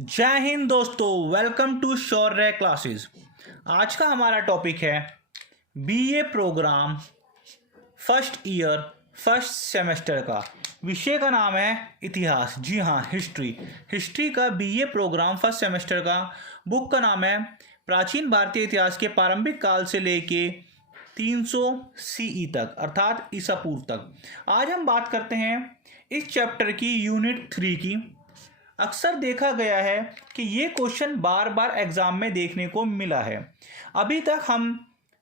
जय हिंद दोस्तों, welcome to Shaurya classes. आज का हमारा टॉपिक है BA programme first year first semester का। विषय का नाम है इतिहास। जी हाँ, हिस्ट्री का बीए प्रोग्राम फर्स्ट सेमेस्टर का। बुक का नाम है प्राचीन भारतीय इतिहास के प्रारंभिक काल से लेके 300 सीई तक, अर्थात ईसा पूर्व तक। आज हम बात करते हैं इस चैप्टर की यूनिट 3 की। अक्सर देखा गया है कि ये क्वेश्चन बार बार एग्जाम में देखने को मिला है। अभी तक हम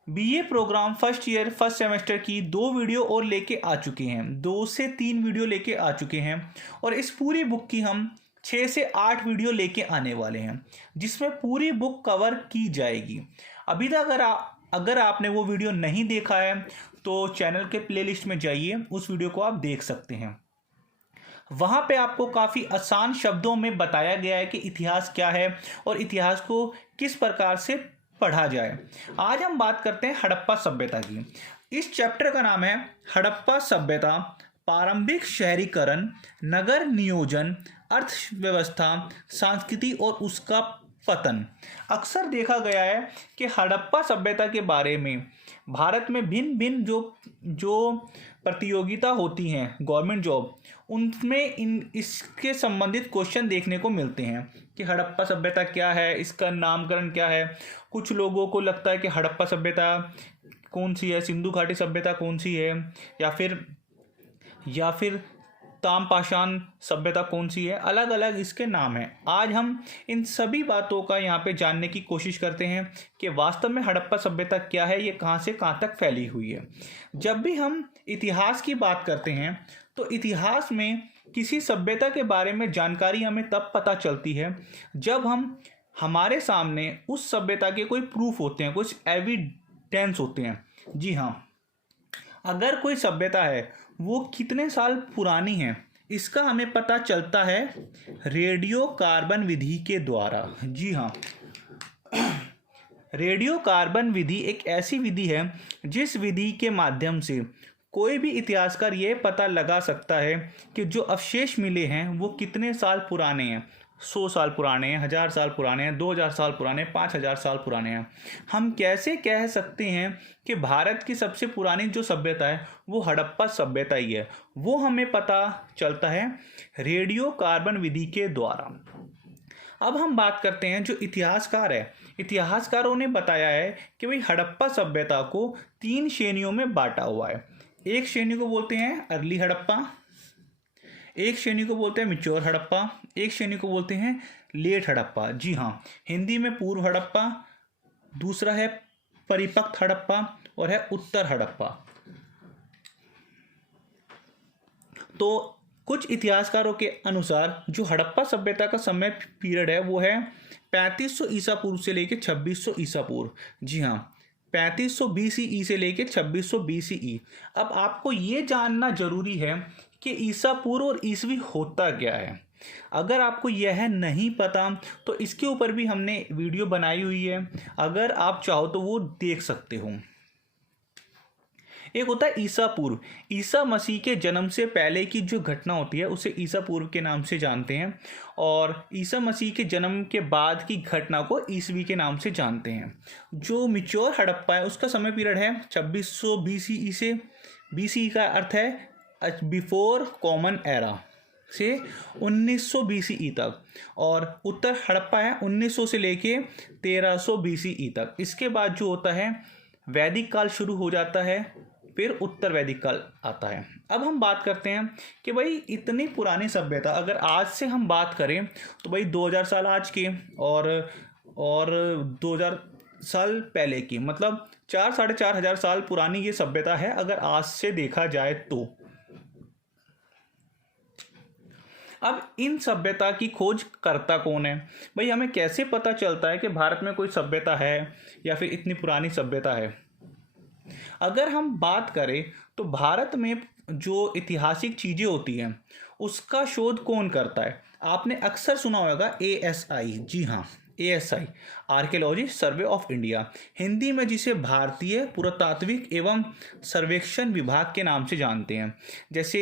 BA programme first year first semester की 2 वीडियो और लेके आ चुके हैं, 2 से 3 वीडियो लेके आ चुके हैं, और इस पूरी बुक की हम 6 से 8 वीडियो लेके आने वाले हैं, जिसमें पूरी बुक कवर की जाएगी। अभी तक अगर आपने वो वीडियो नहीं देखा है तो चैनल के प्लेलिस्ट में जाइए, उस वीडियो को आप देख सकते हैं। वहाँ पे आपको काफ़ी आसान शब्दों में बताया गया है कि इतिहास क्या है और इतिहास को किस प्रकार से पढ़ा जाए। आज हम बात करते हैं हड़प्पा सभ्यता की। इस चैप्टर का नाम है हड़प्पा सभ्यता, प्रारंभिक शहरीकरण, नगर नियोजन, अर्थव्यवस्था, संस्कृति और उसका पतन। अक्सर देखा गया है कि हड़प्पा सभ्यता के बारे में भारत में भिन्न भिन्न जो प्रतियोगिता होती हैं गवर्नमेंट जॉब, उनमें इसके संबंधित क्वेश्चन देखने को मिलते हैं कि हड़प्पा सभ्यता क्या है, इसका नामकरण क्या है। कुछ लोगों को लगता है कि हड़प्पा सभ्यता कौन सी है, सिंधु घाटी सभ्यता कौन सी है, या फिर ताम्रपाषाण सभ्यता कौन सी है। अलग अलग इसके नाम हैं। आज हम इन सभी बातों का यहाँ पे जानने की कोशिश करते हैं कि वास्तव में हड़प्पा सभ्यता क्या है, ये कहाँ से कहाँ तक फैली हुई है। जब भी हम इतिहास की बात करते हैं तो इतिहास में किसी सभ्यता के बारे में जानकारी हमें तब पता चलती है जब हमारे सामने उस सभ्यता के कोई प्रूफ होते हैं, कुछ एविडेंस होते हैं। जी हाँ, अगर कोई सभ्यता है वो कितने साल पुरानी है, इसका हमें पता चलता है रेडियो कार्बन विधि के द्वारा। जी हाँ, रेडियो कार्बन विधि एक ऐसी विधि है जिस विधि के माध्यम से कोई भी इतिहासकार ये पता लगा सकता है कि जो अवशेष मिले हैं वो कितने साल पुराने हैं। 100 साल पुराने हैं, 1000 साल पुराने हैं, 2000 साल पुराने हैं, 5000 साल पुराने हैं। हम कैसे कह सकते हैं कि भारत की सबसे पुरानी जो सभ्यता है वो हड़प्पा सभ्यता ही है? वो हमें पता चलता है रेडियो कार्बन विधि के द्वारा। अब हम बात करते हैं जो इतिहासकार है। इतिहासकारों ने बताया है कि भाई हड़प्पा सभ्यता को 3 श्रेणियों में बांटा हुआ है। एक श्रेणी को बोलते हैं अर्ली हड़प्पा, एक श्रेणी को बोलते हैं मिच्योर हड़प्पा, एक श्रेणी को बोलते हैं लेट हड़प्पा। जी हाँ, हिंदी में पूर्व हड़प्पा, दूसरा है परिपक्व हड़प्पा और है उत्तर हड़प्पा। तो कुछ इतिहासकारों के अनुसार जो हड़प्पा सभ्यता का समय पीरियड है वो है 3500 ईसा पूर्व से लेकर 2600 ईसा पूर्व। जी हाँ, 3500 BCE से लेकर 2600 BCE। अब आपको ये जानना जरूरी है कि ईसा पूर्व और ईसवी होता क्या है। अगर आपको यह नहीं पता तो इसके ऊपर भी हमने वीडियो बनाई हुई है, अगर आप चाहो तो वो देख सकते हो। एक होता है ईसा पूर्व। ईसा मसीह के जन्म से पहले की जो घटना होती है उसे ईसा पूर्व के नाम से जानते हैं, और ईसा मसीह के जन्म के बाद की घटना को ईसवी के नाम से जानते हैं। जो मिच्योर हड़प्पा है उसका समय पीरियड है 2600 BCE से, BCE का अर्थ है बिफोर कॉमन एरा, से 1900 BCE तक, और उत्तर हड़प्पा है 1900 से लेके 1300 BCE तक। इसके बाद जो होता है वैदिक काल शुरू हो जाता है, फिर उत्तर वैदिक काल आता है। अब हम बात करते हैं कि भाई इतनी पुरानी सभ्यता, अगर आज से हम बात करें तो भाई 2000 साल आज के और 2000 साल पहले की, मतलब 4-4.5 साल पुरानी ये सभ्यता है अगर आज से देखा जाए तो। अब इन सभ्यता की खोज करता कौन है? भाई हमें कैसे पता चलता है कि भारत में कोई सभ्यता है या फिर इतनी पुरानी सभ्यता है? अगर हम बात करें तो भारत में जो ऐतिहासिक चीज़ें होती हैं उसका शोध कौन करता है? आपने अक्सर सुना होगा ASI। जी हाँ, ASI archaeology survey of India, Hindi में जिसे भारतीय पुरातात्विक एवं सर्वेक्षण विभाग के नाम से जानते हैं। जैसे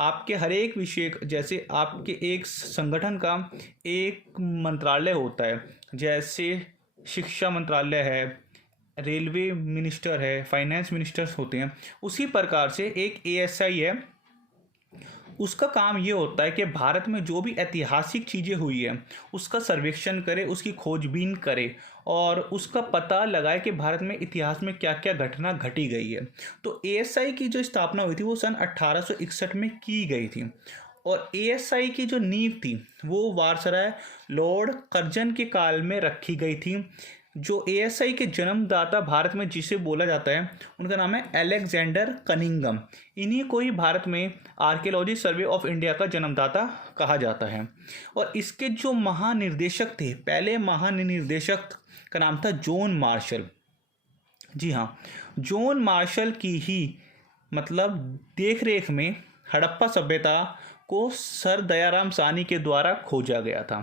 आपके हर एक विषय, जैसे आपके एक संगठन का एक मंत्रालय होता है, जैसे शिक्षा मंत्रालय है, रेलवे मिनिस्टर है, फाइनेंस मिनिस्टर्स होते हैं, उसी प्रकार से एक ASI है। उसका काम ये होता है कि भारत में जो भी ऐतिहासिक चीज़ें हुई है उसका सर्वेक्षण करे, उसकी खोजबीन करे और उसका पता लगाए कि भारत में इतिहास में क्या क्या घटना घटी गई है। तो ASI की जो स्थापना हुई थी वो सन 1861 में की गई थी और ASI की जो नींव थी वो वायसराय लॉर्ड कर्जन के काल में रखी गई थी। जो ASI के जन्मदाता भारत में जिसे बोला जाता है उनका नाम है अलेक्जेंडर कनिंघम। इन्हीं को ही भारत में आर्कियोलॉजी सर्वे ऑफ इंडिया का जन्मदाता कहा जाता है। और इसके जो महानिर्देशक थे, पहले महानिर्देशक का नाम था जॉन मार्शल। जी हाँ, जॉन मार्शल की ही मतलब देखरेख में हड़प्पा सभ्यता को सर दयाराम साहनी के द्वारा खोजा गया था।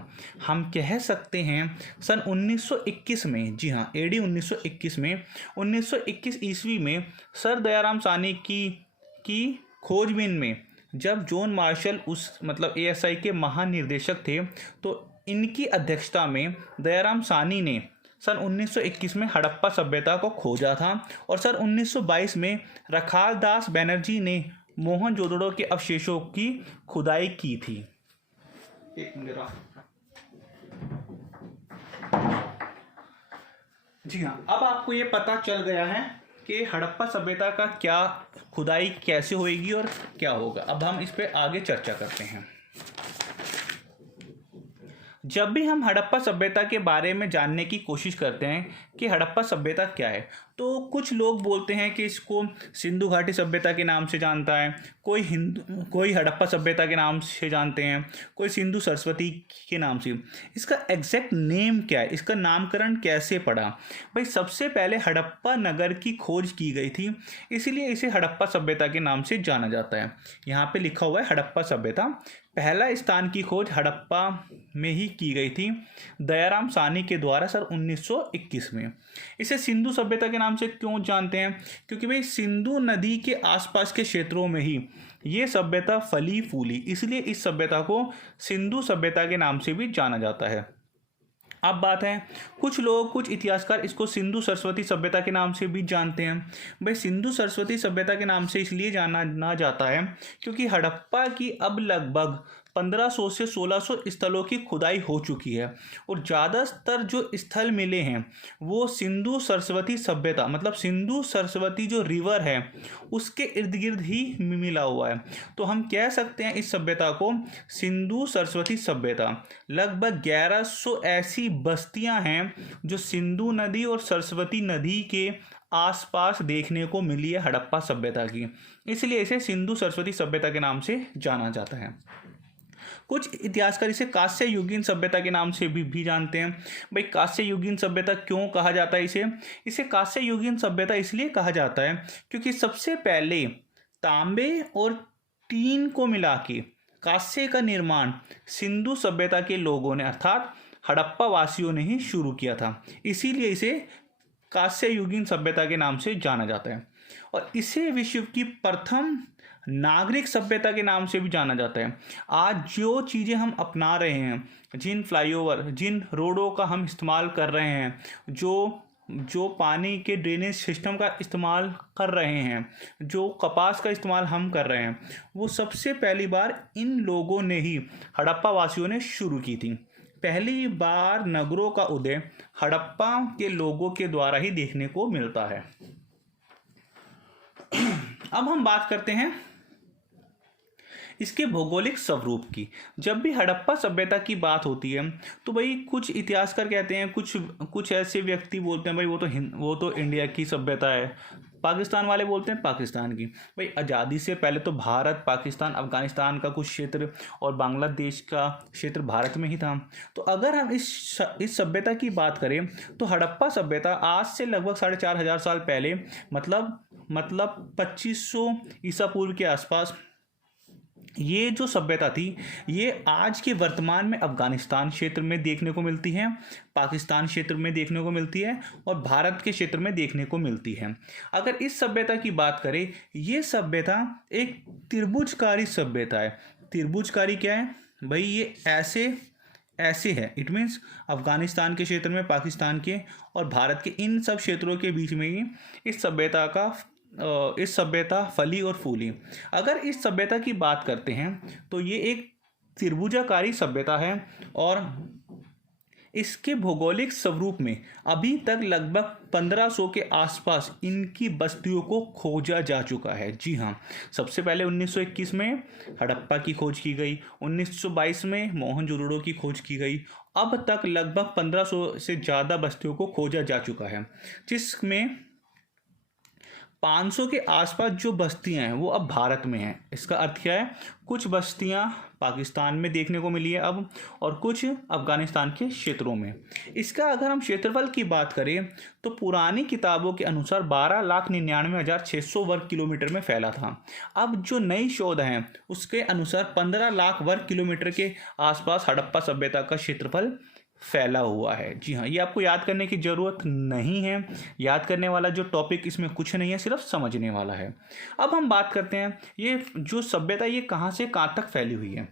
हम कह सकते हैं सन 1921 में, जी हाँ AD 1921 में, 1921 ईस्वी में सर दयाराम साहनी की खोजबीन में जब जॉन मार्शल उस मतलब ASI के महानिर्देशक थे तो इनकी अध्यक्षता में दयाराम साहनी ने सन 1921 में हड़प्पा सभ्यता को खोजा था और सन 1922 में रखाल दास बनर्जी ने मोहनजोदड़ो के अवशेषों की खुदाई की थी। एक मिनट। जी हाँ, अब आपको ये पता चल गया है कि हड़प्पा सभ्यता का क्या खुदाई कैसे होएगी और क्या होगा। अब हम इस पे आगे चर्चा करते हैं। जब भी हम हड़प्पा सभ्यता के बारे में जानने की कोशिश करते हैं कि हड़प्पा सभ्यता क्या है, तो कुछ लोग बोलते हैं कि इसको सिंधु घाटी सभ्यता के नाम से जानता है, कोई हड़प्पा सभ्यता के नाम से जानते हैं, कोई सिंधु सरस्वती के नाम से। इसका एग्जैक्ट नेम क्या है, इसका नामकरण कैसे पड़ा? भाई सबसे पहले हड़प्पा नगर की खोज की गई थी, इसलिए इसे हड़प्पा सभ्यता के नाम से जाना जाता है। यहाँ पे लिखा हुआ है हड़प्पा सभ्यता। पहला स्थान की खोज हड़प्पा में ही की गई थी दयाराम साहनी के द्वारा सन 1921 में। इसे सिंधु सभ्यता के नाम से क्यों जानते हैं? क्योंकि भाई सिंधु नदी के आसपास के क्षेत्रों में ही ये सभ्यता फली फूली, इसलिए इस सभ्यता को सिंधु सभ्यता के नाम से भी जाना जाता है। अब बात है, कुछ इतिहासकार इसको सिंधु सरस्वती सभ्यता के नाम से भी जानते हैं। भाई सिंधु सरस्वती सभ्यता के नाम से इसलिए जाना जाता है क्योंकि हड़प्पा की अब लगभग 1500 से 1600 स्थलों की खुदाई हो चुकी है और ज़्यादातर जो स्थल मिले हैं वो सिंधु सरस्वती सभ्यता मतलब सिंधु सरस्वती जो रिवर है उसके इर्द गिर्द ही मिला हुआ है। तो हम कह सकते हैं इस सभ्यता को सिंधु सरस्वती सभ्यता। लगभग 1100 ऐसी बस्तियां हैं जो सिंधु नदी और सरस्वती नदी के आसपास देखने को मिली है हड़प्पा सभ्यता की, इसलिए इसे सिंधु सरस्वती सभ्यता के नाम से जाना जाता है। कुछ इतिहासकार इसे कांस्य युगीन सभ्यता के नाम से भी जानते हैं। भाई कांस्य युगीन सभ्यता क्यों कहा जाता है इसे कांस्य युगीन सभ्यता इसलिए कहा जाता है क्योंकि सबसे पहले तांबे और टीन को मिला के कांस्य का निर्माण सिंधु सभ्यता के लोगों ने अर्थात हड़प्पा वासियों ने ही शुरू किया था, इसीलिए इसे कांस्य युगीन सभ्यता के नाम से जाना जाता है। और इसे विश्व की प्रथम नागरिक सभ्यता के नाम से भी जाना जाता है। आज जो चीज़ें हम अपना रहे हैं, जिन फ्लाईओवर, जिन रोडों का हम इस्तेमाल कर रहे हैं, जो पानी के ड्रेनेज सिस्टम का इस्तेमाल कर रहे हैं, जो कपास का इस्तेमाल हम कर रहे हैं, वो सबसे पहली बार इन लोगों ने ही हड़प्पा वासियों ने शुरू की थी। पहली बार नगरों का उदय हड़प्पा के लोगों के द्वारा ही देखने को मिलता है। अब हम बात करते हैं इसके भौगोलिक स्वरूप की। जब भी हड़प्पा सभ्यता की बात होती है तो भाई कुछ इतिहासकार कहते हैं, कुछ ऐसे व्यक्ति बोलते हैं भाई वो तो इंडिया की सभ्यता है, पाकिस्तान वाले बोलते हैं पाकिस्तान की। भाई आज़ादी से पहले तो भारत, पाकिस्तान, अफगानिस्तान का कुछ क्षेत्र और बांग्लादेश का क्षेत्र भारत में ही था। तो अगर हम इस सभ्यता की बात करें तो हड़प्पा सभ्यता आज से लगभग 4500 साल पहले मतलब 2500 ईसा पूर्व के आसपास ये जो सभ्यता थी ये आज के वर्तमान में अफगानिस्तान क्षेत्र में देखने को मिलती है, पाकिस्तान क्षेत्र में देखने को मिलती है और भारत के क्षेत्र में देखने को मिलती है। अगर इस सभ्यता की बात करें, ये सभ्यता एक त्रिभुजकारी सभ्यता है। त्रिभुजकारी क्या है भाई? ये ऐसे है। इट मीन्स अफगानिस्तान के क्षेत्र में, पाकिस्तान के और भारत के इन सब क्षेत्रों के बीच में ही इस सभ्यता फली और फूली। अगर इस सभ्यता की बात करते हैं तो ये एक त्रिभुजाकारी सभ्यता है और इसके भौगोलिक स्वरूप में अभी तक लगभग 1500 के आसपास इनकी बस्तियों को खोजा जा चुका है। जी हाँ, सबसे पहले 1921 में हड़प्पा की खोज की गई, 1922 में मोहनजोदड़ो की खोज की गई। अब तक लगभग 1500 से ज़्यादा बस्तियों को खोजा जा चुका है, जिसमें 500 के आसपास जो बस्तियां हैं वो अब भारत में हैं। इसका अर्थ क्या है? कुछ बस्तियां पाकिस्तान में देखने को मिली है अब, और कुछ अफगानिस्तान के क्षेत्रों में। इसका अगर हम क्षेत्रफल की बात करें तो पुरानी किताबों के अनुसार 12,99,600 वर्ग किलोमीटर में फैला था। अब जो नई शोध हैं उसके अनुसार 15 लाख वर्ग किलोमीटर के आसपास हड़प्पा सभ्यता का क्षेत्रफल फैला हुआ है। जी हाँ, ये आपको याद करने की ज़रूरत नहीं है। याद करने वाला जो टॉपिक इसमें कुछ नहीं है, सिर्फ समझने वाला है। अब हम बात करते हैं ये जो सभ्यता ये कहाँ से कहाँ तक फैली हुई है।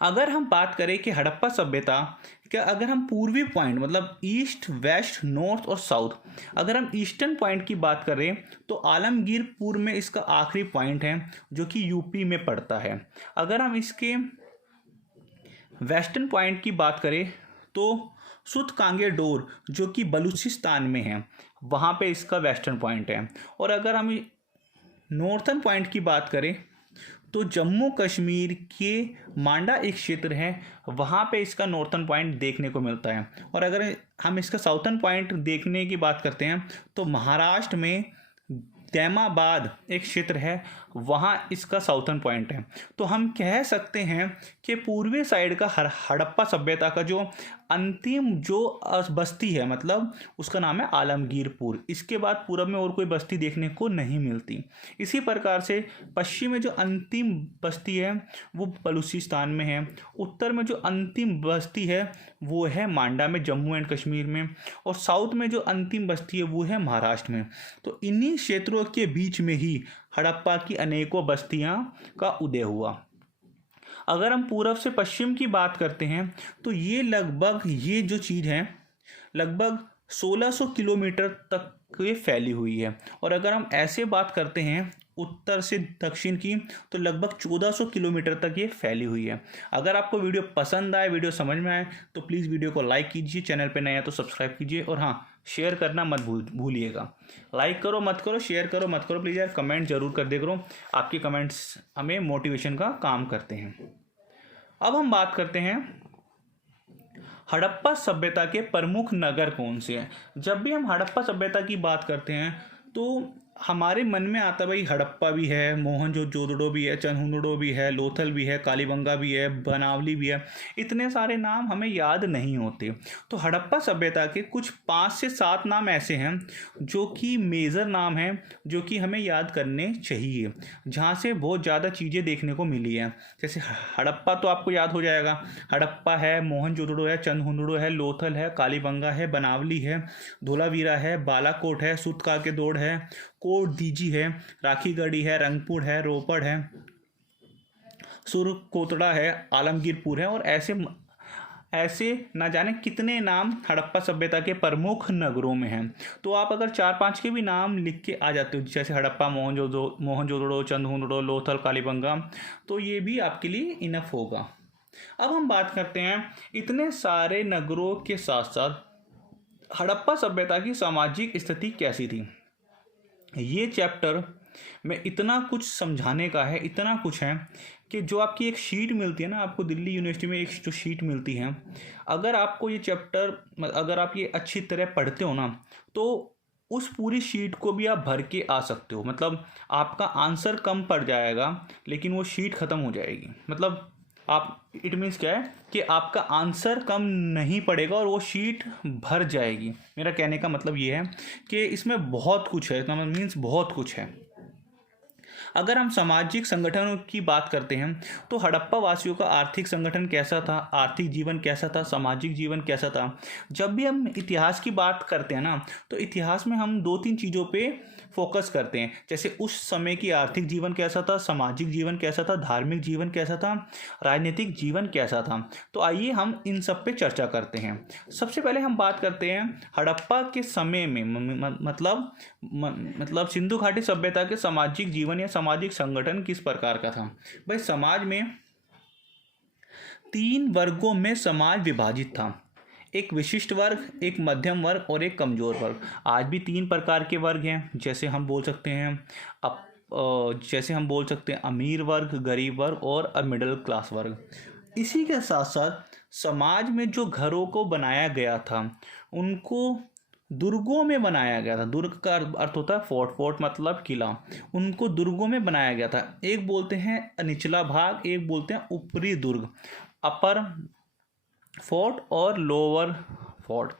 अगर हम बात करें कि हड़प्पा सभ्यता का अगर हम पूर्वी पॉइंट मतलब ईस्ट, वेस्ट, नॉर्थ और साउथ, अगर हम ईस्टर्न पॉइंट की बात करें तो आलमगीरपुर में इसका आखिरी पॉइंट है जो कि यूपी में पड़ता है। अगर हम इसके वेस्टर्न पॉइंट की बात करें तो सुतकांगे डोर जो कि बलूचिस्तान में है, वहाँ पे इसका वेस्टर्न पॉइंट है। और अगर हम नॉर्थर्न पॉइंट की बात करें तो जम्मू कश्मीर के मांडा एक क्षेत्र है, वहाँ पे इसका नॉर्थर्न पॉइंट देखने को मिलता है। और अगर हम इसका साउथर्न पॉइंट देखने की बात करते हैं तो महाराष्ट्र में तैमाबाद एक क्षेत्र है, वहाँ इसका साउथर्न पॉइंट है। तो हम कह सकते हैं कि पूर्वी साइड का हड़प्पा सभ्यता का जो अंतिम जो बस्ती है मतलब उसका नाम है आलमगीरपुर। इसके बाद पूरब में और कोई बस्ती देखने को नहीं मिलती। इसी प्रकार से पश्चिम में जो अंतिम बस्ती है वो बलूचिस्तान में है, उत्तर में जो अंतिम बस्ती है वो है मांडा में, जम्मू एंड कश्मीर में, और साउथ में जो अंतिम बस्ती है वो है महाराष्ट्र में। तो इन्हीं क्षेत्रों के बीच में ही हड़प्पा की अनेकों बस्तियां का उदय हुआ। अगर हम पूरब से पश्चिम की बात करते हैं तो ये जो चीज़ है लगभग 1600 किलोमीटर तक ये फैली हुई है। और अगर हम ऐसे बात करते हैं उत्तर से दक्षिण की तो लगभग 1400 किलोमीटर तक ये फैली हुई है। अगर आपको वीडियो पसंद आए, वीडियो समझ में आए तो प्लीज़ वीडियो को लाइक कीजिए, चैनल पे नया है तो सब्सक्राइब कीजिए, और हाँ, शेयर करना मत भूलिएगा। लाइक करो मत करो, शेयर करो मत करो, प्लीज़ यार कमेंट जरूर कर दे करो। आपके कमेंट्स हमें मोटिवेशन का काम करते हैं। अब हम बात करते हैं हड़प्पा सभ्यता के प्रमुख नगर कौन से हैं। जब भी हम हड़प्पा सभ्यता की बात करते हैं तो हमारे मन में आता भाई हड़प्पा भी है, मोहनजोदड़ो भी है, चनहुंदड़ो भी है, लोथल भी है, कालीबंगा भी है, बनावली भी है। इतने सारे नाम हमें याद नहीं होते। तो हड़प्पा सभ्यता के कुछ 5 से 7 नाम ऐसे हैं जो कि मेजर नाम हैं, जो कि हमें याद करने चाहिए, जहाँ से बहुत ज़्यादा चीज़ें देखने को मिली हैं। जैसे हड़प्पा तो आपको याद हो जाएगा, हड़प्पा है, मोहनजोदड़ो है, चनहुंदड़ो है, लोथल है, कालीबंगा है, बनावली है, धोलावीरा है, बालाकोट है, सुतकांगेडोर है, कोट दीजी है, राखीगढ़ी है, रंगपुर है, रोपड़ है, सुरकोटड़ा है, आलमगीरपुर है, और ऐसे ना जाने कितने नाम हड़प्पा सभ्यता के प्रमुख नगरों में हैं। तो आप अगर 4-5 के भी नाम लिख के आ जाते हो, जैसे हड़प्पा, मोहनजोदड़ो, चंदहुंदड़ो, लोथल, कालीबंगा, तो ये भी आपके लिए इनफ होगा। अब हम बात करते हैं इतने सारे नगरों के साथ साथ हड़प्पा सभ्यता की सामाजिक स्थिति कैसी थी। ये चैप्टर में इतना कुछ समझाने का है, इतना कुछ है कि जो आपकी एक शीट मिलती है ना, आपको दिल्ली यूनिवर्सिटी में एक जो शीट मिलती है, अगर आपको ये चैप्टर अगर आप ये अच्छी तरह पढ़ते हो ना तो उस पूरी शीट को भी आप भर के आ सकते हो। मतलब आपका आंसर कम पड़ जाएगा लेकिन वो शीट ख़त्म हो जाएगी। मतलब आप इट मीन्स क्या है कि आपका आंसर कम नहीं पड़ेगा और वो शीट भर जाएगी। मेरा कहने का मतलब ये है कि इसमें बहुत कुछ है, मीन्स बहुत कुछ है। अगर हम सामाजिक संगठनों की बात करते हैं तो हड़प्पा वासियों का आर्थिक संगठन कैसा था, आर्थिक जीवन कैसा था, सामाजिक जीवन कैसा था। जब भी हम इतिहास की बात करते हैं ना, तो इतिहास में हम 2-3 चीज़ों पे फोकस करते हैं, जैसे उस समय की आर्थिक जीवन कैसा था, सामाजिक जीवन कैसा था, धार्मिक जीवन कैसा था, राजनीतिक जीवन कैसा था। तो आइए हम इन सब पे चर्चा करते हैं। सबसे पहले हम बात करते हैं हड़प्पा के समय में, मतलब सिंधु घाटी सभ्यता के सामाजिक जीवन या सामाजिक संगठन किस प्रकार का था। भाई समाज में 3 वर्गों में समाज विभाजित था, एक विशिष्ट वर्ग, एक मध्यम वर्ग और एक कमजोर वर्ग। आज भी 3 प्रकार के वर्ग हैं, जैसे हम बोल सकते हैं अमीर वर्ग, गरीब वर्ग और मिडिल क्लास वर्ग। इसी के साथ साथ समाज में जो घरों को बनाया गया था उनको दुर्गों में बनाया गया था। दुर्ग का अर्थ होता है फोर्ट, फोर्ट मतलब किला। उनको दुर्गों में बनाया गया था। एक बोलते हैं निचला भाग, एक बोलते हैं ऊपरी दुर्ग, अपर फोर्ट और लोअर फोर्ट।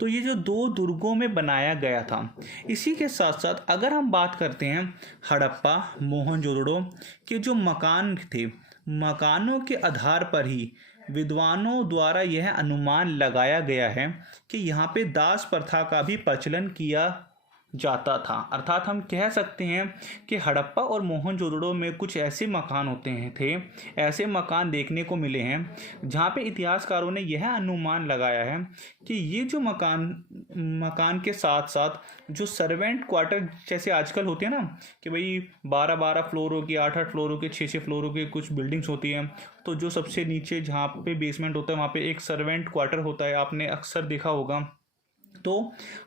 तो ये जो 2 दुर्गों में बनाया गया था। इसी के साथ साथ अगर हम बात करते हैं हड़प्पा मोहनजोदड़ो के जो मकान थे, मकानों के आधार पर ही विद्वानों द्वारा यह अनुमान लगाया गया है कि यहाँ पे दास प्रथा का भी प्रचलन किया जाता था। अर्थात हम कह सकते हैं कि हड़प्पा और मोहनजोदड़ो में कुछ ऐसे मकान ऐसे मकान देखने को मिले हैं जहाँ पे इतिहासकारों ने यह अनुमान लगाया है कि ये जो मकान के साथ साथ जो सर्वेंट क्वार्टर जैसे आजकल होते हैं ना, कि भाई 12-12 फ्लोरों की, 8-8 फ्लोरों के, 6-6 फ्लोरों की कुछ बिल्डिंग्स होती हैं, तो जो सबसे नीचे जहाँ पे बेसमेंट होता है वहाँ पे एक सर्वेंट क्वार्टर होता है, आपने अक्सर देखा होगा। तो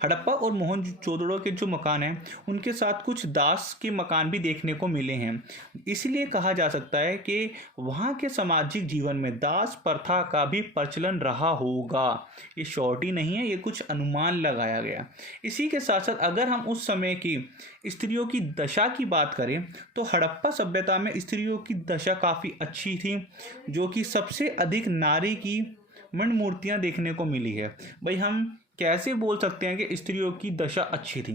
हड़प्पा और मोहनजोदड़ो के जो मकान हैं उनके साथ कुछ दास के मकान भी देखने को मिले हैं। इसलिए कहा जा सकता है कि वहाँ के सामाजिक जीवन में दास प्रथा का भी प्रचलन रहा होगा। ये शॉर्टी नहीं है, ये कुछ अनुमान लगाया गया। इसी के साथ साथ अगर हम उस समय की स्त्रियों की दशा की बात करें तो हड़प्पा सभ्यता में स्त्रियों की दशा काफ़ी अच्छी थी, जो कि सबसे अधिक नारी की मणि मूर्तियाँ देखने को मिली है। भाई हम कैसे बोल सकते हैं कि स्त्रियों की दशा अच्छी थी?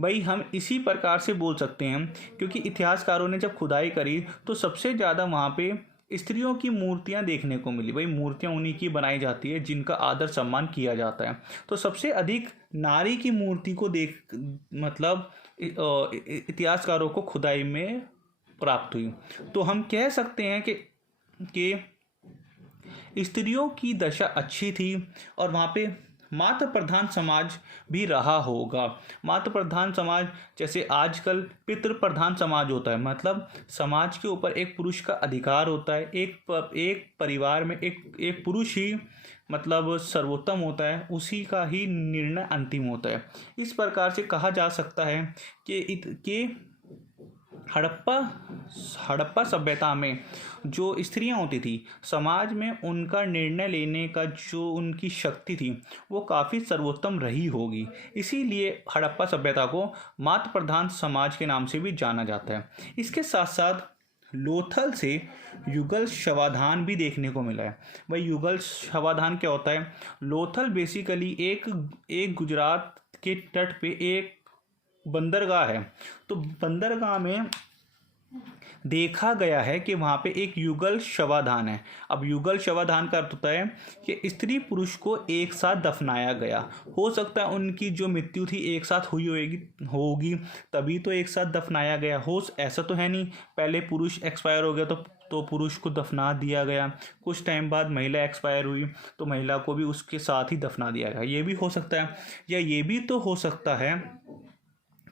भाई हम इसी प्रकार से बोल सकते हैं क्योंकि इतिहासकारों ने जब खुदाई करी तो सबसे ज़्यादा वहाँ पे स्त्रियों की मूर्तियाँ देखने को मिली। भाई मूर्तियाँ उन्हीं की बनाई जाती है जिनका आदर सम्मान किया जाता है। तो सबसे अधिक नारी की मूर्ति को इतिहासकारों को खुदाई में प्राप्त हुई। तो हम कह सकते हैं कि स्त्रियों की दशा अच्छी थी और वहाँ पे मातृ प्रधान समाज भी रहा होगा। मातृ प्रधान समाज जैसे आजकल पितृ प्रधान समाज होता है, मतलब समाज के ऊपर एक पुरुष का अधिकार होता है। एक परिवार में एक पुरुष ही मतलब सर्वोत्तम होता है, उसी का ही निर्णय अंतिम होता है। इस प्रकार से कहा जा सकता है कि हड़प्पा सभ्यता में जो स्त्रियां होती थी समाज में, उनका निर्णय लेने का जो उनकी शक्ति थी वो काफ़ी सर्वोत्तम रही होगी। इसीलिए हड़प्पा सभ्यता को मातृ प्रधान समाज के नाम से भी जाना जाता है। इसके साथ साथ लोथल से युगल शवाधान भी देखने को मिला है। भाई युगल शवाधान क्या होता है? लोथल बेसिकली एक गुजरात के तट पे एक बंदरगाह है। तो बंदरगाह में देखा गया है कि वहाँ पे एक युगल शवाधान है। अब युगल शवाधान का अर्थ होता है कि स्त्री पुरुष को एक साथ दफनाया गया। हो सकता है उनकी जो मृत्यु थी एक साथ हुई होगी तभी तो एक साथ दफनाया गया हो। ऐसा तो है नहीं पहले पुरुष एक्सपायर हो गया तो पुरुष को दफना दिया गया, कुछ टाइम बाद महिला एक्सपायर हुई तो महिला को भी उसके साथ ही दफना दिया गया। ये भी हो सकता है, या ये भी तो हो सकता है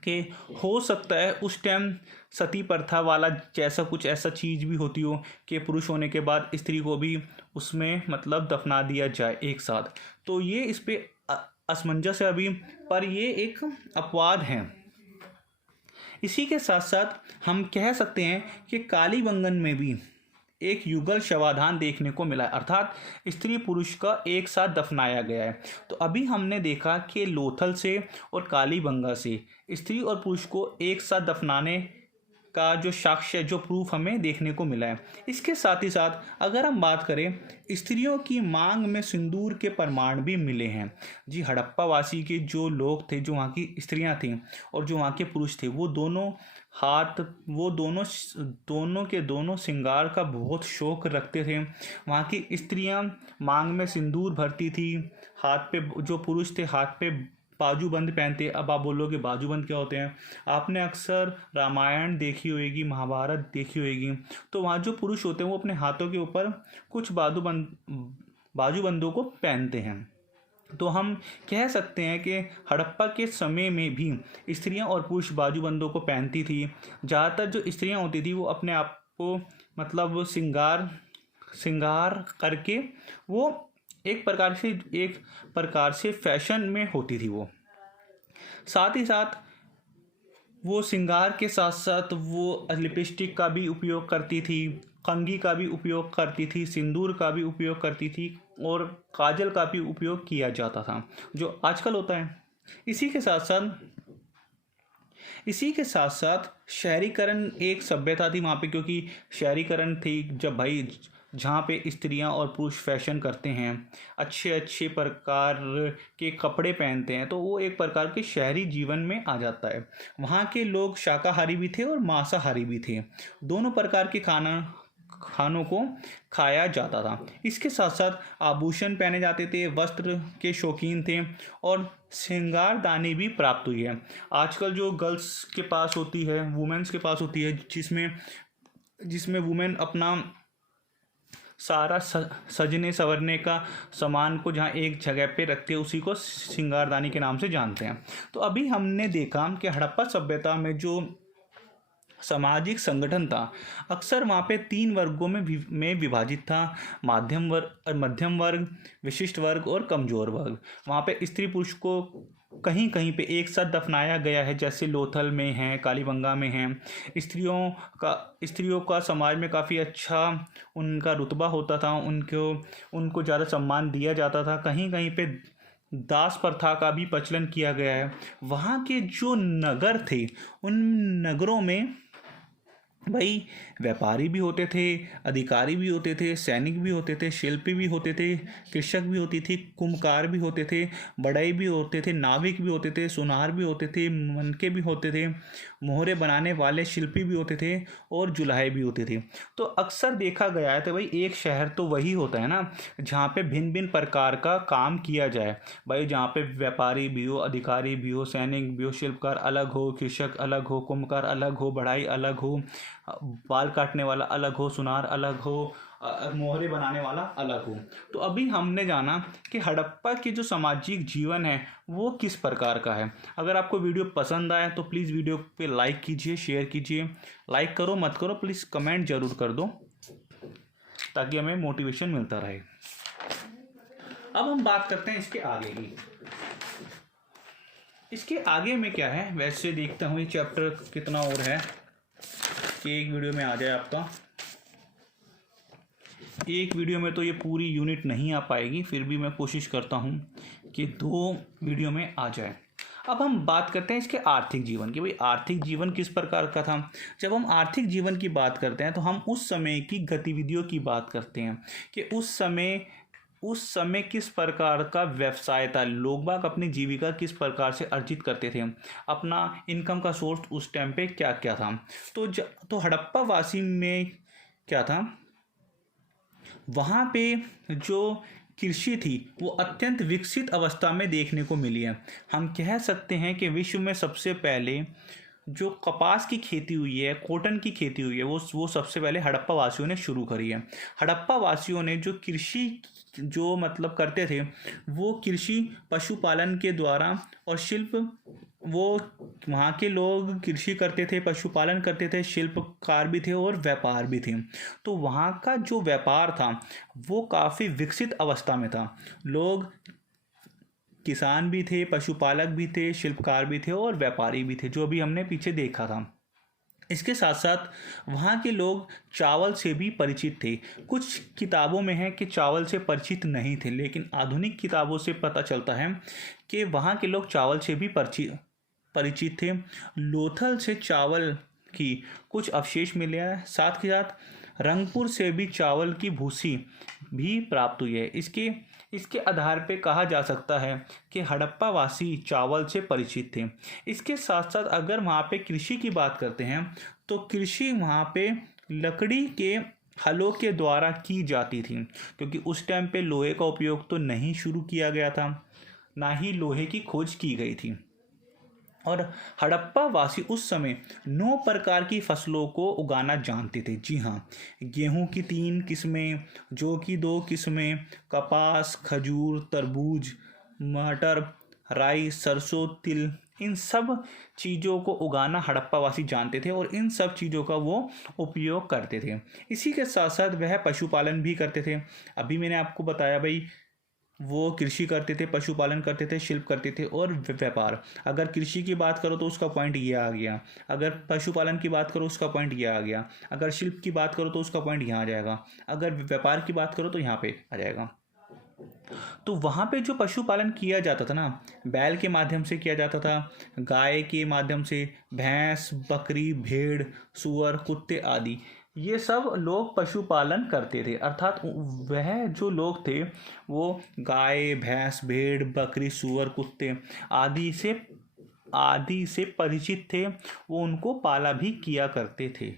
कि हो सकता है उस टाइम सती प्रथा वाला जैसा कुछ ऐसा चीज़ भी होती हो कि पुरुष होने के बाद स्त्री को भी उसमें मतलब दफना दिया जाए एक साथ। तो ये इस पे असमंजस है अभी, पर ये एक अपवाद है। इसी के साथ साथ हम कह सकते हैं कि कालीबंगन में भी एक युगल शवाधान देखने को मिला, अर्थात स्त्री पुरुष का एक साथ दफनाया गया है। तो अभी हमने देखा कि लोथल से और कालीबंगा से स्त्री और पुरुष को एक साथ दफनाने का जो साक्ष्य, जो प्रूफ हमें देखने को मिला है। इसके साथ ही साथ अगर हम बात करें, स्त्रियों की मांग में सिंदूर के प्रमाण भी मिले हैं। जी, हड़प्पा वासी के जो लोग थे, जो वहाँ की स्त्रियाँ थीं और जो वहाँ के पुरुष थे, वो दोनों हाथ, वो दोनों के दोनों श्रृंगार का बहुत शौक रखते थे। वहाँ की स्त्रियाँ मांग में सिंदूर भरती थी। हाथ पे, जो पुरुष थे हाथ पे बाजूबंद पहनते। अब आप बोलोगे बाजूबंद क्या होते हैं? आपने अक्सर रामायण देखी होगी, महाभारत देखी होगी, तो वहाँ जो पुरुष होते हैं वो अपने हाथों के ऊपर कुछ बाजूबंदों को पहनते हैं। तो हम कह सकते हैं कि हड़प्पा के समय में भी स्त्रियां और पुरुष बाजूबंदों को पहनती थी। ज़्यादातर जो स्त्रियां होती थी वो अपने आप को मतलब श्रृंगार करके वो एक प्रकार से फैशन में होती थी। वो साथ ही साथ वो श्रृंगार के साथ साथ वो लिपस्टिक का भी उपयोग करती थी, कंघी का भी उपयोग करती थी, सिंदूर का भी उपयोग करती थी और काजल का भी उपयोग किया जाता था, जो आजकल होता है। इसी के साथ साथ शहरीकरण एक सभ्यता थी वहाँ पे, क्योंकि शहरीकरण थी जब भाई जहाँ पे स्त्रियाँ और पुरुष फैशन करते हैं, अच्छे अच्छे प्रकार के कपड़े पहनते हैं, तो वो एक प्रकार के शहरी जीवन में आ जाता है। वहाँ के लोग शाकाहारी भी थे और मांसाहारी भी थे। दोनों प्रकार के खानों को खाया जाता था। इसके साथ साथ आभूषण पहने जाते थे, वस्त्र के शौकीन थे और श्रृंगारदानी भी प्राप्त हुई है। आजकल जो गर्ल्स के पास होती है, वुमेन्स के पास होती है, जिसमें वुमेन अपना सारा सजने संवरने का सामान को जहाँ एक जगह पे रखते हैं, उसी को श्रृंगारदानी के नाम से जानते हैं। तो अभी हमने देखा कि हड़प्पा सभ्यता में जो सामाजिक संगठन था अक्सर वहाँ पे 3 वर्गों में विभाजित था। मध्यम वर्ग, विशिष्ट वर्ग और कमजोर वर्ग। वहाँ पे स्त्री पुरुष को कहीं कहीं पे एक साथ दफनाया गया है, जैसे लोथल में है, कालीबंगा में है। स्त्रियों का समाज में काफ़ी अच्छा उनका रुतबा होता था, उनको ज़्यादा सम्मान दिया जाता था। कहीं कहीं पे दास प्रथा का भी प्रचलन किया गया है। वहाँ के जो नगर थे, उन नगरों में भाई व्यापारी भी होते थे, अधिकारी भी होते थे, सैनिक भी होते थे, शिल्पी भी होते थे, कृषक भी होती थी, कुम्भकार भी होते थे, बढ़ई भी होते थे, नाविक भी होते थे, सुनार भी होते थे, मनके भी होते थे, मोहरे बनाने वाले शिल्पी भी होते थे और जुलाहे भी होते थे। तो अक्सर देखा गया है, तो भाई एक शहर तो वही होता है ना जहाँ पे भिन्न भिन्न प्रकार का काम किया जाए। भाई जहाँ पे व्यापारी भी हो, अधिकारी भी हो, सैनिक भी हो, शिल्पकार अलग हो, कृषक अलग हो, कुम्भकार अलग हो, बढ़ाई अलग हो, बाल काटने वाला अलग हो, सुनार अलग हो, मोहरे बनाने वाला अलग हो। तो अभी हमने जाना कि हड़प्पा के जो सामाजिक जीवन है वो किस प्रकार का है। अगर आपको वीडियो पसंद आए तो प्लीज़ वीडियो पे लाइक कीजिए, शेयर कीजिए। लाइक करो मत करो, प्लीज़ कमेंट ज़रूर कर दो ताकि हमें मोटिवेशन मिलता रहे। अब हम बात करते हैं इसके आगे की। इसके आगे में क्या है, वैसे देखता हूँ ये चैप्टर कितना और है कि एक वीडियो में आ जाए आपका। एक वीडियो में तो ये पूरी यूनिट नहीं आ पाएगी, फिर भी मैं कोशिश करता हूँ कि 2 वीडियो में आ जाए। अब हम बात करते हैं इसके आर्थिक जीवन की। भाई आर्थिक जीवन किस प्रकार का था। जब हम आर्थिक जीवन की बात करते हैं तो हम उस समय की गतिविधियों की बात करते हैं कि उस समय किस प्रकार का व्यवसाय था, लोग बाग अपनी जीविका किस प्रकार से अर्जित करते थे, अपना इनकम का सोर्स उस टाइम पे क्या क्या था। तो हड़प्पा वासी में क्या था, वहाँ पे जो कृषि थी वो अत्यंत विकसित अवस्था में देखने को मिली है। हम कह सकते हैं कि विश्व में सबसे पहले जो कपास की खेती हुई है, कॉटन की खेती हुई है, वो सबसे पहले हड़प्पा वासियों ने शुरू करी है। हड़प्पा वासियों ने जो कृषि जो मतलब करते थे वो कृषि पशुपालन के द्वारा और शिल्प, वो वहाँ के लोग कृषि करते थे, पशुपालन करते थे, शिल्पकार भी थे और व्यापार भी थे। तो वहाँ का जो व्यापार था वो काफ़ी विकसित अवस्था में था। लोग किसान भी थे, पशुपालक भी थे, शिल्पकार भी थे और व्यापारी भी थे, जो भी हमने पीछे देखा था। इसके साथ साथ वहाँ के लोग चावल से भी परिचित थे। कुछ किताबों में है कि चावल से परिचित नहीं थे, लेकिन आधुनिक किताबों से पता चलता है कि वहाँ के लोग चावल से भी परिचित थे। लोथल से चावल की कुछ अवशेष मिले हैं। साथ ही साथ रंगपुर से भी चावल की भूसी भी प्राप्त हुई है। इसके आधार पे कहा जा सकता है कि हड़प्पा वासी चावल से परिचित थे। इसके साथ साथ अगर वहाँ पे कृषि की बात करते हैं तो कृषि वहाँ पे लकड़ी के हलों के द्वारा की जाती थी, क्योंकि उस टाइम पे लोहे का उपयोग तो नहीं शुरू किया गया था, ना ही लोहे की खोज की गई थी। और हड़प्पा वासी उस समय 9 प्रकार की फसलों को उगाना जानते थे। जी हाँ, गेहूं की 3 किस्में, जौ की 2 किस्में, कपास, खजूर, तरबूज, मटर, राई, सरसों, तिल, इन सब चीज़ों को उगाना हड़प्पावासी जानते थे और इन सब चीज़ों का वो उपयोग करते थे। इसी के साथ साथ वह पशुपालन भी करते थे। अभी मैंने आपको बताया भाई, वो कृषि करते थे, पशुपालन करते थे, शिल्प करते थे और व्यापार। अगर कृषि की बात करो तो उसका पॉइंट ये आ गया, अगर पशुपालन की बात करो उसका पॉइंट ये आ गया, अगर शिल्प की बात करो तो उसका पॉइंट यहाँ आ जाएगा, अगर व्यापार की बात करो तो यहाँ पे आ जाएगा। तो वहाँ पे जो पशुपालन किया जाता था ना, बैल के माध्यम से किया जाता था, गाय के माध्यम से, भैंस, बकरी, भेड़, सूअर, कुत्ते आदि, ये सब लोग पशुपालन करते थे। अर्थात वह जो लोग थे वो गाय, भैंस, भेड़, बकरी, सूअर, कुत्ते आदि से परिचित थे, वो उनको पाला भी किया करते थे।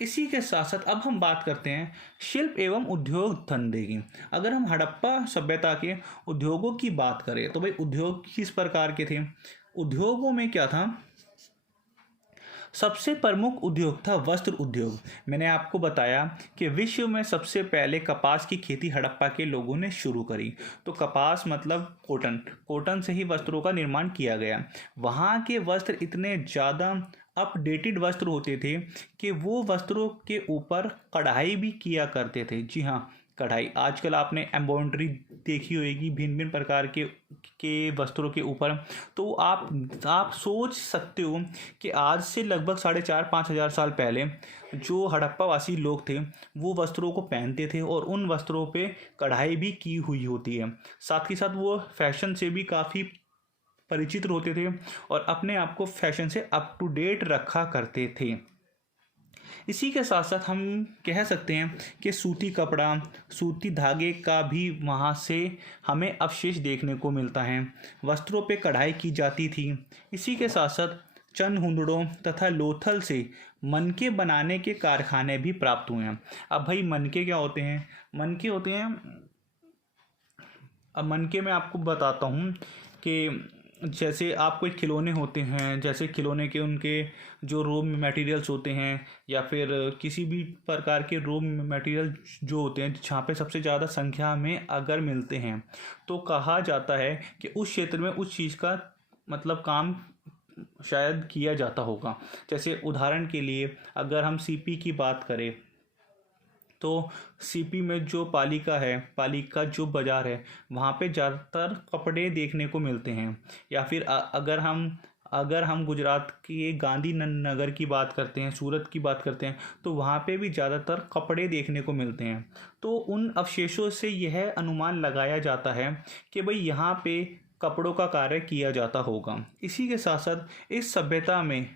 इसी के साथ साथ अब हम बात करते हैं शिल्प एवं उद्योग धंधे की। अगर हम हड़प्पा सभ्यता के उद्योगों की बात करें तो भाई उद्योग किस प्रकार के थे। उद्योगों में क्या था, सबसे प्रमुख उद्योग था वस्त्र उद्योग। मैंने आपको बताया कि विश्व में सबसे पहले कपास की खेती हड़प्पा के लोगों ने शुरू करी। तो कपास मतलब कॉटन से ही वस्त्रों का निर्माण किया गया। वहाँ के वस्त्र इतने ज़्यादा अपडेटेड वस्त्र होते थे कि वो वस्त्रों के ऊपर कढ़ाई भी किया करते थे। जी हाँ, कढ़ाई। आजकल आपने एम्ब्रॉयडरी देखी होगी भिन्न भिन्न प्रकार के वस्त्रों के ऊपर। तो आप सोच सकते हो कि आज से लगभग 4,500-5 हज़ार साल पहले जो हड़प्पावासी लोग थे वो वस्त्रों को पहनते थे और उन वस्त्रों पे कढ़ाई भी की हुई होती है। साथ ही साथ वो फैशन से भी काफ़ी परिचित होते थे और अपने आप को फैशन से अप टू डेट रखा करते थे। इसी के साथ साथ हम कह सकते हैं कि सूती कपड़ा, सूती धागे का भी वहाँ से हमें अवशेष देखने को मिलता है। वस्त्रों पे कढ़ाई की जाती थी। इसी के साथ साथ चंद हुंदड़ों तथा लोथल से मनके बनाने के कारखाने भी प्राप्त हुए हैं। अब भाई मनके क्या होते हैं? मनके होते हैं, अब मनके मैं आपको बताता हूँ कि जैसे आप कोई खिलौने होते हैं, जैसे खिलौने के उनके जो रॉ मटेरियल्स होते हैं या फिर किसी भी प्रकार के रॉ मटेरियल जो होते हैं जहाँ पे सबसे ज़्यादा संख्या में अगर मिलते हैं तो कहा जाता है कि उस क्षेत्र में उस चीज़ का मतलब काम शायद किया जाता होगा। जैसे उदाहरण के लिए अगर हम सीपी की बात करें तो सीपी में जो पालिका जो बाज़ार है वहाँ पे ज़्यादातर कपड़े देखने को मिलते हैं। या फिर अगर हम गुजरात के गांधी नगर की बात करते हैं, सूरत की बात करते हैं तो वहाँ पे भी ज़्यादातर कपड़े देखने को मिलते हैं। तो उन अवशेषों से यह अनुमान लगाया जाता है कि भाई यहाँ पे कपड़ों का कार्य किया जाता होगा। इसी के साथ साथ इस सभ्यता में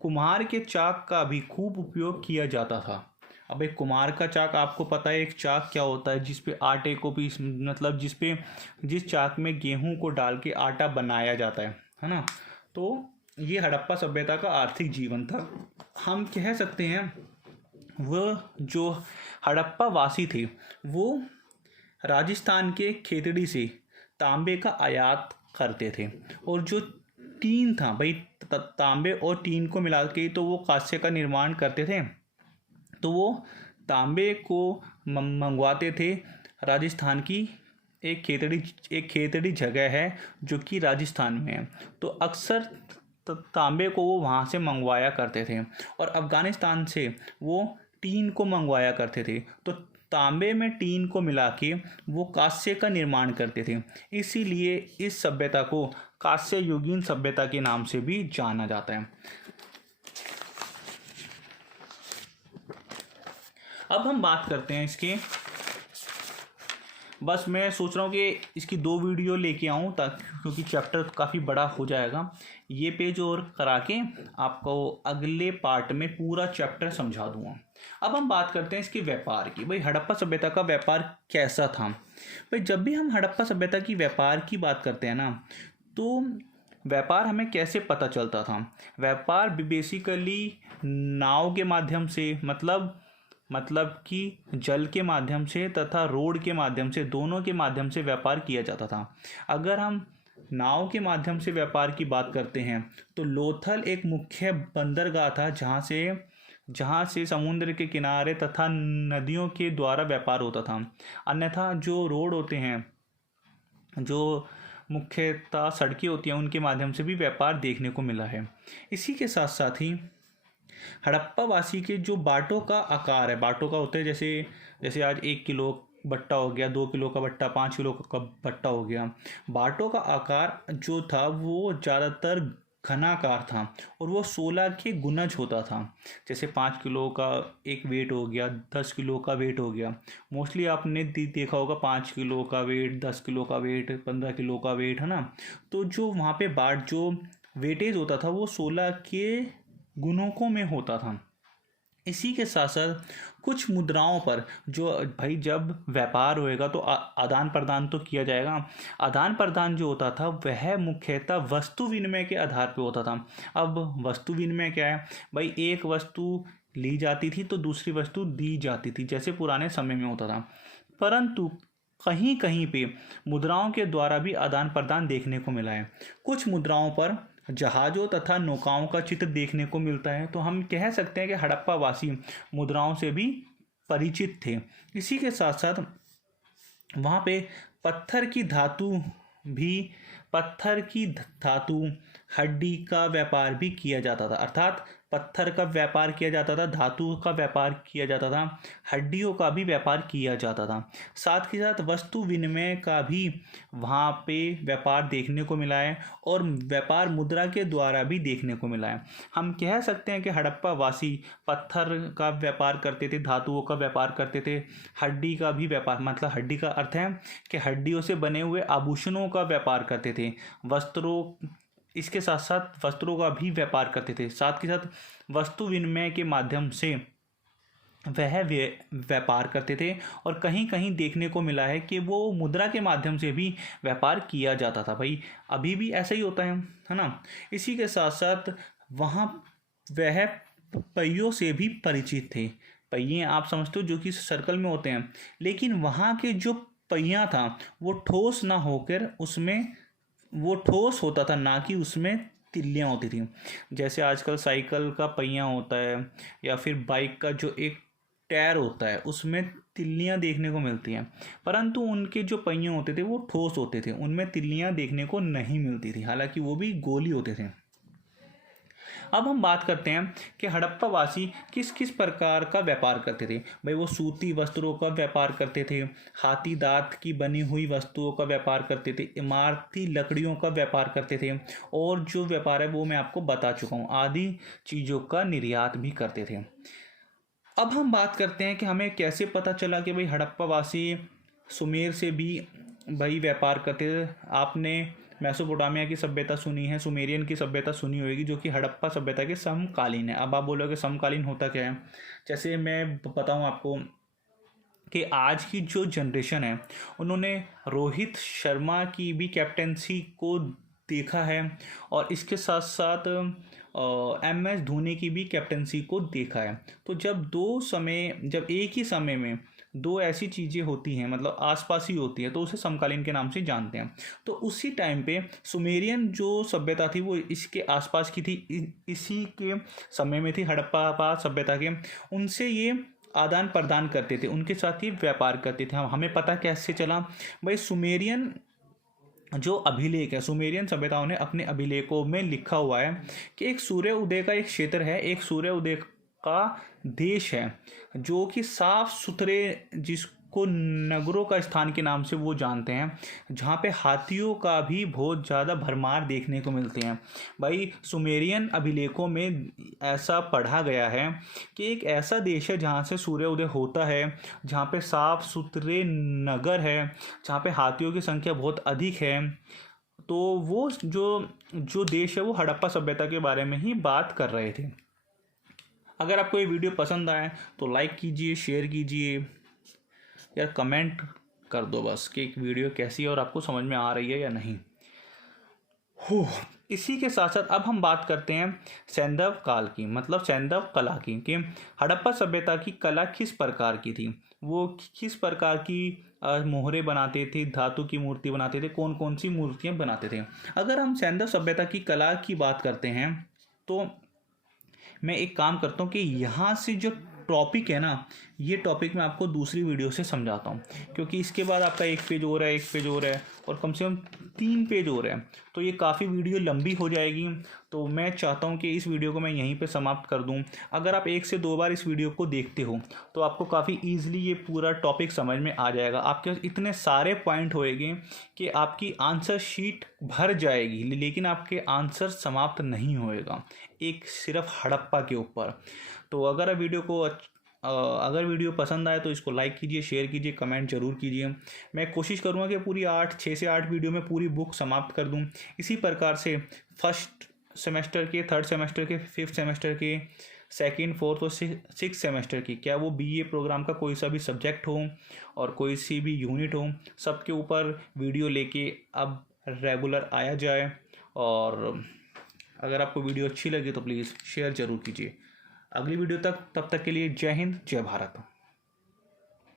कुम्हार के चाक का भी खूब उपयोग किया जाता था। अब एक कुम्हार का चाक आपको पता है एक चाक क्या होता है, जिसपे आटे को पीस मतलब जिस चाक में गेहूं को डाल के आटा बनाया जाता है ना। तो ये हड़प्पा सभ्यता का आर्थिक जीवन था। हम कह सकते हैं वह जो हड़प्पा वासी थे वो राजस्थान के खेतड़ी से तांबे का आयात करते थे। और जो टीन था भाई, तांबे और टीन को मिला के तो वो कांस्य का निर्माण करते थे। तो वो तांबे को मंगवाते थे राजस्थान की एक खेतड़ी जगह है जो कि राजस्थान में है। तो अक्सर तांबे को वो वहाँ से मंगवाया करते थे और अफ़गानिस्तान से वो टीन को मंगवाया करते थे। तो तांबे में टीन को मिला के वो कांस्य का निर्माण करते थे। इसीलिए इस सभ्यता को कांस्य युगीन सभ्यता के नाम से भी जाना जाता है। अब हम बात करते हैं इसके, बस मैं सोच रहा हूँ कि इसकी 2 वीडियो लेके आऊँ ताकि, क्योंकि चैप्टर काफ़ी बड़ा हो जाएगा। ये पेज और करा के आपको अगले पार्ट में पूरा चैप्टर समझा दूँगा। अब हम बात करते हैं इसके व्यापार की। भाई हड़प्पा सभ्यता का व्यापार कैसा था। भाई जब भी हम हड़प्पा सभ्यता की व्यापार की बात करते हैं ना, तो व्यापार हमें कैसे पता चलता था। व्यापार बेसिकली नाव के माध्यम से, मतलब कि जल के माध्यम से तथा रोड के माध्यम से, दोनों के माध्यम से व्यापार किया जाता था। अगर हम नाव के माध्यम से व्यापार की बात करते हैं तो लोथल एक मुख्य बंदरगाह था जहाँ से समुद्र के किनारे तथा नदियों के द्वारा व्यापार होता था। अन्यथा जो रोड होते हैं, जो मुख्यतः सड़कें होती हैं, उनके माध्यम से भी व्यापार देखने को मिला है। इसी के साथ साथ ही हड़प्पा वासी के जो बाटों का आकार है, बाटों का होता है जैसे आज 1 किलो बट्टा हो गया, 2 किलो का बट्टा, 5 किलो का बट्टा हो गया। बाटों का आकार जो था वो ज़्यादातर घनाकार था और वो 16 के गुणज होता था। जैसे 5 किलो का एक वेट हो गया, 10 किलो का वेट हो गया। मोस्टली आपने देखा होगा 5 किलो का वेट, 10 किलो का वेट, 15 किलो का वेट, है ना। तो जो वहाँ पे बाट जो वेटेज होता था वो 16 के गुणकों में होता था। इसी के साथ साथ कुछ मुद्राओं पर जो भाई जब व्यापार होएगा तो आदान प्रदान तो किया जाएगा। आदान प्रदान जो होता था वह मुख्यतः वस्तु विनिमय के आधार पर होता था। अब वस्तु विनिमय क्या है भाई, एक वस्तु ली जाती थी तो दूसरी वस्तु दी जाती थी, जैसे पुराने समय में होता था। परंतु कहीं कहीं पे मुद्राओं के द्वारा भी आदान प्रदान देखने को मिला है। कुछ मुद्राओं पर जहाज़ों तथा नौकाओं का चित्र देखने को मिलता है। तो हम कह सकते हैं कि हड़प्पा वासी मुद्राओं से भी परिचित थे। इसी के साथ साथ वहाँ पे पत्थर की धातु हड्डी का व्यापार भी किया जाता था। अर्थात पत्थर का व्यापार किया जाता था, धातु का व्यापार किया जाता था, हड्डियों का भी व्यापार किया जाता था। साथ ही साथ वस्तु विनिमय का भी वहाँ पे व्यापार देखने को मिला है और व्यापार मुद्रा के द्वारा भी देखने को मिला है। हम कह सकते हैं कि हड़प्पा वासी पत्थर का व्यापार करते थे, धातुओं का व्यापार करते थे, हड्डी का भी व्यापार, मतलब हड्डी का अर्थ है कि हड्डियों से बने हुए आभूषणों का व्यापार करते थे, इसके साथ साथ वस्त्रों का भी व्यापार करते थे। साथ ही साथ वस्तु विनिमय के माध्यम से वह व्यापार करते थे और कहीं कहीं देखने को मिला है कि वो मुद्रा के माध्यम से भी व्यापार किया जाता था। भाई अभी भी ऐसा ही होता है ना। इसी के साथ साथ वहाँ वह पहियों से भी परिचित थे। पहिए आप समझते हो जो कि सर्कल में होते हैं, लेकिन वहाँ के जो पहिया था वो ठोस ना होकर वो ठोस होता था, ना कि उसमें तिल्लियाँ होती थी। जैसे आजकल साइकिल का पहिया होता है या फिर बाइक का जो एक टायर होता है उसमें तिल्लियाँ देखने को मिलती हैं, परंतु उनके जो पहिए होते थे वो ठोस होते थे, उनमें तिल्लियाँ देखने को नहीं मिलती थी, हालांकि वो भी गोली होते थे। अब हम बात करते हैं कि हड़प्पा वासी किस किस प्रकार का व्यापार करते थे। भाई वो सूती वस्त्रों का व्यापार करते थे, हाथी दांत की बनी हुई वस्तुओं का व्यापार करते थे, इमारती लकड़ियों का व्यापार करते थे, और जो व्यापार है वो मैं आपको बता चुका हूँ, आदि चीज़ों का निर्यात भी करते थे। अब हम बात करते हैं कि हमें कैसे पता चला कि भाई हड़प्पा वासी सुमेर से भी भाई व्यापार करते थे। आपने मेसोपोटामिया की सभ्यता सुनी है, सुमेरियन की सभ्यता सुनी होगी, जो कि हड़प्पा सभ्यता के समकालीन है। अब आप बोलोगे समकालीन होता क्या है। जैसे मैं बताऊं आपको कि आज की जो जनरेशन है उन्होंने रोहित शर्मा की भी कैप्टेंसी को देखा है और इसके साथ साथ MS धोनी की भी कैप्टेंसी को देखा है। तो जब एक ही समय में दो ऐसी चीज़ें होती हैं, मतलब आसपास ही होती है, तो उसे समकालीन के नाम से जानते हैं। तो उसी टाइम पे सुमेरियन जो सभ्यता थी वो इसके आसपास की थी, इसी के समय में थी हड़प्पा सभ्यता के। उनसे ये आदान प्रदान करते थे, उनके साथ ही व्यापार करते थे। हमें पता कैसे चला भाई, सुमेरियन जो अभिलेख है, सुमेरियन सभ्यताओं ने अपने अभिलेखों में लिखा हुआ है कि एक सूर्य उदय का एक क्षेत्र है, एक सूर्य उदय का देश है जो कि साफ सुथरे, जिसको नगरों का स्थान के नाम से वो जानते हैं, जहाँ पे हाथियों का भी बहुत ज़्यादा भरमार देखने को मिलते हैं। भाई सुमेरियन अभिलेखों में ऐसा पढ़ा गया है कि एक ऐसा देश है जहाँ से सूर्य उदय होता है, जहाँ पे साफ सुथरे नगर है, जहाँ पे हाथियों की संख्या बहुत अधिक है। तो वो जो देश है वो हड़प्पा सभ्यता के बारे में ही बात कर रहे थे। अगर आपको ये वीडियो पसंद आए तो लाइक कीजिए, शेयर कीजिए, यार कमेंट कर दो बस कि एक वीडियो कैसी है और आपको समझ में आ रही है या नहीं। इसी के साथ साथ अब हम बात करते हैं सैंधव काल की, मतलब सैंधव कला की, कि हड़प्पा सभ्यता की कला किस प्रकार की थी, वो किस प्रकार की मोहरे बनाते थे, धातु की मूर्ति बनाते थे, कौन कौन सी मूर्तियाँ बनाते थे। अगर हम सैंधव सभ्यता की कला की बात करते हैं तो मैं एक काम करता हूँ कि यहाँ से जो टॉपिक है ना, ये टॉपिक मैं आपको दूसरी वीडियो से समझाता हूँ, क्योंकि इसके बाद आपका एक पेज हो रहा है, एक पेज हो रहा है, और कम से कम 3 पेज हो रहे हैं, तो ये काफ़ी वीडियो लंबी हो जाएगी। तो मैं चाहता हूँ कि इस वीडियो को मैं यहीं पे समाप्त कर दूँ। अगर आप 1 से 2 बार इस वीडियो को देखते हो तो आपको काफ़ी ईजिली ये पूरा टॉपिक समझ में आ जाएगा। आपके इतने सारे पॉइंट होएंगे कि आपकी आंसर शीट भर जाएगी, लेकिन आपके आंसर समाप्त नहीं होएगा एक सिर्फ हड़प्पा के ऊपर। तो अगर वीडियो पसंद आए तो इसको लाइक कीजिए, शेयर कीजिए, कमेंट जरूर कीजिए। मैं कोशिश करूँगा कि पूरी 6 से 8 वीडियो में पूरी बुक समाप्त कर दूँ। इसी प्रकार से फर्स्ट सेमेस्टर के, थर्ड सेमेस्टर के, फिफ्थ सेमेस्टर के, सेकंड, फोर्थ और सिक्स सेमेस्टर की, क्या वो बीए प्रोग्राम का कोई सा भी सब्जेक्ट हो और कोई सी भी यूनिट हो, सबके ऊपर वीडियो लेके अब रेगुलर आया जाए। और अगर आपको वीडियो अच्छी लगी तो प्लीज़ शेयर ज़रूर कीजिए। अगली वीडियो तक, तब तक के लिए जय हिंद, जय भारत।